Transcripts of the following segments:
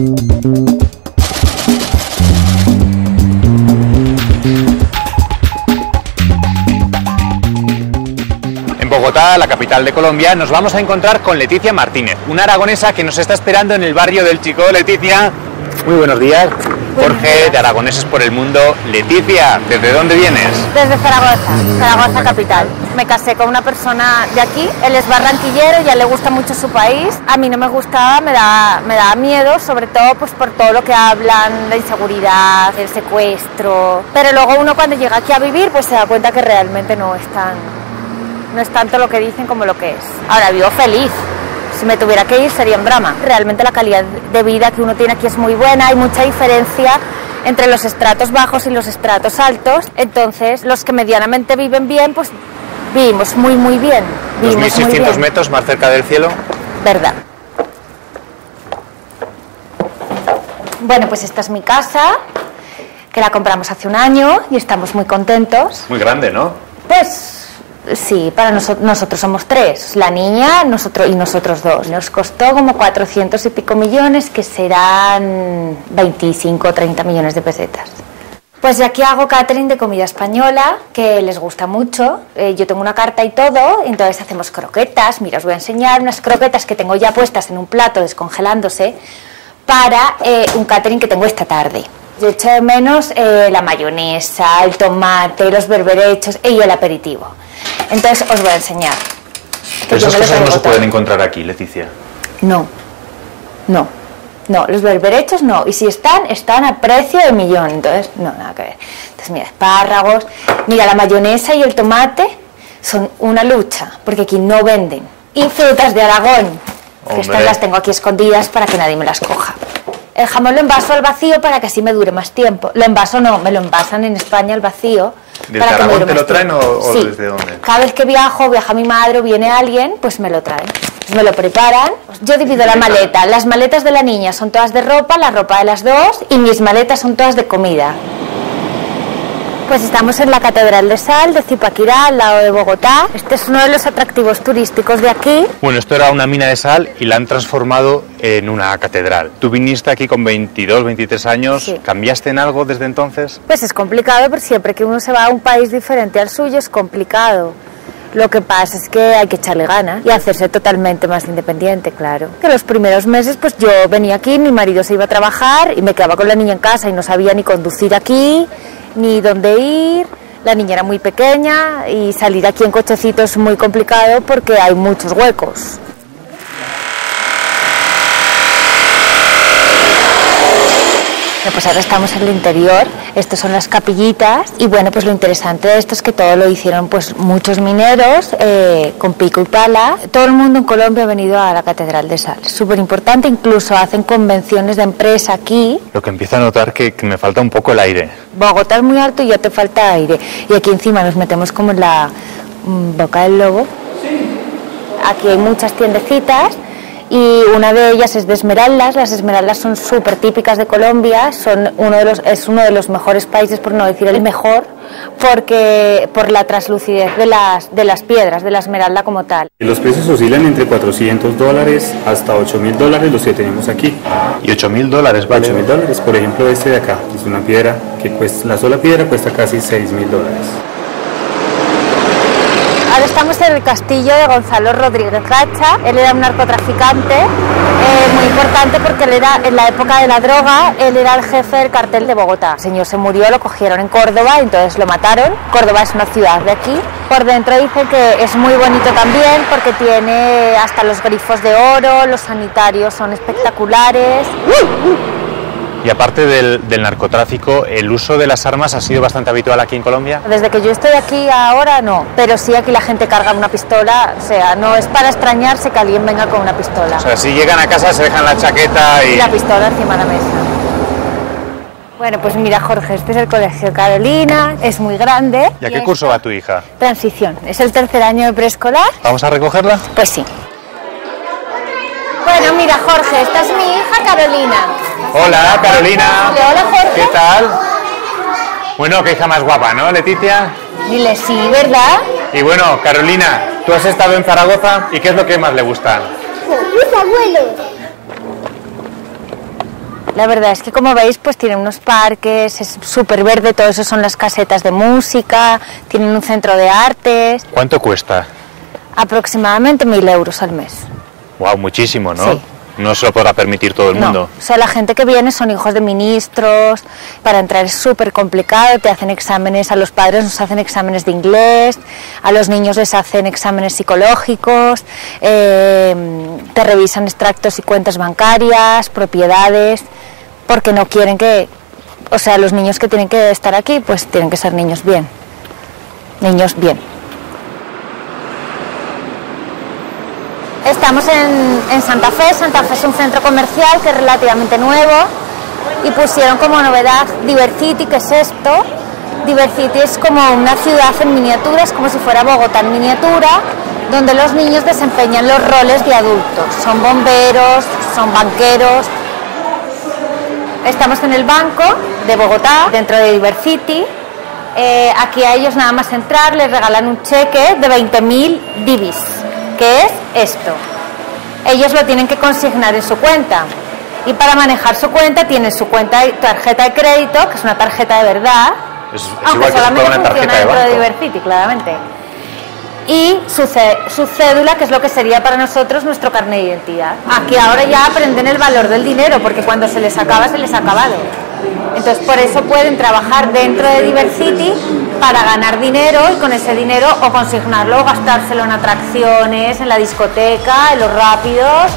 En Bogotá, la capital de Colombia, nos vamos a encontrar con Leticia Martínez, una aragonesa que nos está esperando en el barrio del Chico. Leticia, muy buenos días. Jorge, de Aragoneses por el Mundo. Leticia, ¿desde dónde vienes? Desde Zaragoza, Zaragoza capital. Me casé con una persona de aquí, él es barranquillero, ya le gusta mucho su país. A mí no me gustaba, me daba miedo, sobre todo pues por todo lo que hablan, la inseguridad, el secuestro. Pero luego uno cuando llega aquí a vivir pues se da cuenta que realmente no es tanto lo que dicen como lo que es. Ahora vivo feliz. Si me tuviera que ir sería en drama. Realmente la calidad de vida que uno tiene aquí es muy buena, hay mucha diferencia entre los estratos bajos y los estratos altos. Entonces, los que medianamente viven bien, pues vivimos muy bien. 2.600 metros más cerca del cielo. Verdad. Bueno, pues esta es mi casa, que la compramos hace un año y estamos muy contentos. Muy grande, ¿no? Pues sí, para nosotros somos tres, la niña y nosotros dos. Nos costó como 400 y pico millones, que serán 25 o 30 millones de pesetas. Pues de aquí hago catering de comida española, que les gusta mucho. Yo tengo una carta y todo, entonces hacemos croquetas. Mira, os voy a enseñar unas croquetas que tengo ya puestas en un plato descongelándose para un catering que tengo esta tarde. Yo echo de menos la mayonesa, el tomate, los berberechos y el aperitivo. Entonces os voy a enseñar. Esas cosas no se pueden encontrar aquí, Leticia. No, los berberechos no. Y si están a precio de millón. Entonces, no, nada que ver. Entonces, mira, espárragos. Mira, la mayonesa y el tomate son una lucha, porque aquí no venden. Y frutas de Aragón, que estas las tengo aquí escondidas para que nadie me las coja. El jamón lo envaso al vacío para que así me dure más tiempo. Lo envaso no, me lo envasan en España al vacío. ¿Desde Aragón te lo traen o sí. Desde dónde? Cada vez que viaja mi madre o viene alguien, pues me lo traen. Me lo preparan. Yo divido la maleta. Las maletas de la niña son todas de ropa, la ropa de las dos, y mis maletas son todas de comida. Pues estamos en la Catedral de Sal de Zipaquirá, al lado de Bogotá. Este es uno de los atractivos turísticos de aquí. Bueno, esto era una mina de sal y la han transformado en una catedral. Tú viniste aquí con 22, 23 años. Sí. ¿Cambiaste en algo desde entonces? Pues es complicado, pero siempre que uno se va a un país diferente al suyo es complicado. Lo que pasa es que hay que echarle ganas y hacerse totalmente más independiente, claro. Que los primeros meses pues yo venía aquí, mi marido se iba a trabajar y me quedaba con la niña en casa y no sabía ni conducir aquí, ni dónde ir. La niña era muy pequeña y salir aquí en cochecito es muy complicado porque hay muchos huecos. Pues ahora estamos en el interior, estas son las capillitas y bueno, pues lo interesante de esto es que todo lo hicieron pues muchos mineros con pico y pala. Todo el mundo en Colombia ha venido a la Catedral de Sal, es súper importante, incluso hacen convenciones de empresa aquí. Lo que empiezo a notar que me falta un poco el aire. Bogotá es muy alto y ya te falta aire y aquí encima nos metemos como en la boca del lobo. Aquí hay muchas tiendecitas. Y una de ellas es de esmeraldas. Las esmeraldas son súper típicas de Colombia, es uno de los mejores países, por no decir el mejor, porque por la translucidez de las piedras, de la esmeralda como tal. Los precios oscilan entre $400 hasta $8.000 los que tenemos aquí. ¿Y $8.000 vale? $8.000, por ejemplo este de acá, es una piedra que cuesta, la sola piedra cuesta casi $6.000. Ahora estamos en el castillo de Gonzalo Rodríguez Gacha. Él era un narcotraficante muy importante porque él era, en la época de la droga, él era el jefe del cartel de Bogotá. El señor se murió, lo cogieron en Córdoba, entonces lo mataron. Córdoba es una ciudad de aquí. Por dentro dicen que es muy bonito también porque tiene hasta los grifos de oro, los sanitarios son espectaculares. Y aparte del narcotráfico, ¿el uso de las armas ha sido bastante habitual aquí en Colombia? Desde que yo estoy aquí ahora no, pero sí aquí la gente carga una pistola, o sea, no es para extrañarse que alguien venga con una pistola. O sea, si llegan a casa se dejan la chaqueta y... la pistola encima de la mesa. Bueno, pues mira, Jorge, este es el Colegio Carolina, es muy grande. ¿Y a qué curso va tu hija? Transición, es el tercer año de preescolar. ¿Vamos a recogerla? Pues sí. Bueno, mira, Jorge, esta es mi hija Carolina. Hola, Carolina. Hola, Jorge. ¿Qué tal? Bueno, qué hija más guapa, ¿no, Leticia? Dile sí, ¿verdad? Y bueno, Carolina, tú has estado en Zaragoza y ¿qué es lo que más le gusta? Mis abuelos. la verdad es que como veis pues tienen unos parques, es súper verde, todo eso son las casetas de música, tienen un centro de artes. ¿Cuánto cuesta? Aproximadamente 1.000 euros al mes. Wow, muchísimo, ¿no? Sí. No se lo podrá permitir todo el mundo. O sea, la gente que viene son hijos de ministros, para entrar es súper complicado, te hacen exámenes, a los padres nos hacen exámenes de inglés, a los niños les hacen exámenes psicológicos, te revisan extractos y cuentas bancarias, propiedades, porque no quieren que, o sea, los niños que tienen que estar aquí, pues tienen que ser niños bien. Estamos en Santa Fe. Santa Fe es un centro comercial que es relativamente nuevo y pusieron como novedad Divercity. ¿Qué es esto? Divercity es como una ciudad en miniatura, es como si fuera Bogotá en miniatura, donde los niños desempeñan los roles de adultos. Son bomberos, son banqueros. Estamos en el banco de Bogotá, dentro de Divercity. Aquí a ellos nada más entrar les regalan un cheque de 20.000 divis. ¿Qué es esto? Ellos lo tienen que consignar en su cuenta y para manejar su cuenta tienen su tarjeta de crédito, que es una tarjeta de verdad, aunque igual solamente que una tarjeta dentro de de Divercity, claramente, y su cédula, que es lo que sería para nosotros nuestro carnet de identidad. Aquí ahora ya aprenden el valor del dinero, porque cuando se les acaba, se les ha acabado. Entonces por eso pueden trabajar dentro de Divercity para ganar dinero y con ese dinero o consignarlo o gastárselo en atracciones, en la discoteca, en los rápidos.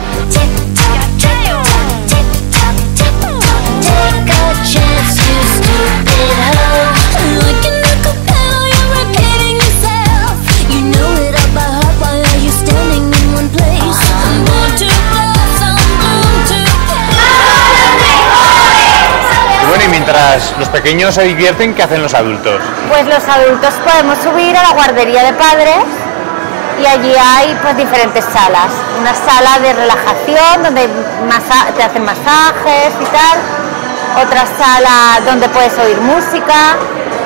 Bueno, y mientras los pequeños se divierten, ¿qué hacen los adultos? Pues los adultos podemos subir a la guardería de padres y allí hay pues diferentes salas. Una sala de relajación donde te hacen masajes y tal, otra sala donde puedes oír música,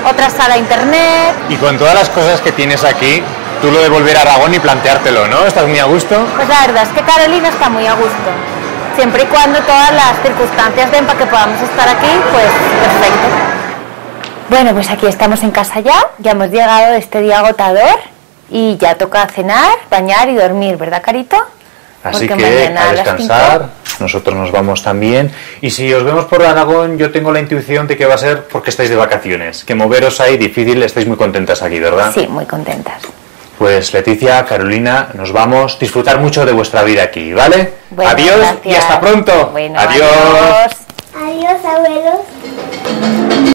otra sala internet. Y con todas las cosas que tienes aquí, tú lo de volver a Aragón y planteártelo, ¿no? ¿Estás muy a gusto? Pues la verdad es que Carolina está muy a gusto. Siempre y cuando todas las circunstancias den para que podamos estar aquí, pues perfecto. Bueno, pues aquí estamos en casa ya hemos llegado de este día agotador y ya toca cenar, bañar y dormir, ¿verdad, Carito? Así porque que mañana a las descansar, nosotros nos vamos también. Y si os vemos por Aragón, yo tengo la intuición de que va a ser porque estáis de vacaciones, que moveros ahí difícil, estáis muy contentas aquí, ¿verdad? Sí, muy contentas. Pues Leticia, Carolina, nos vamos. Disfrutar mucho de vuestra vida aquí, ¿vale? Bueno, adiós gracias. y hasta pronto. Bueno, adiós. Adiós, abuelos.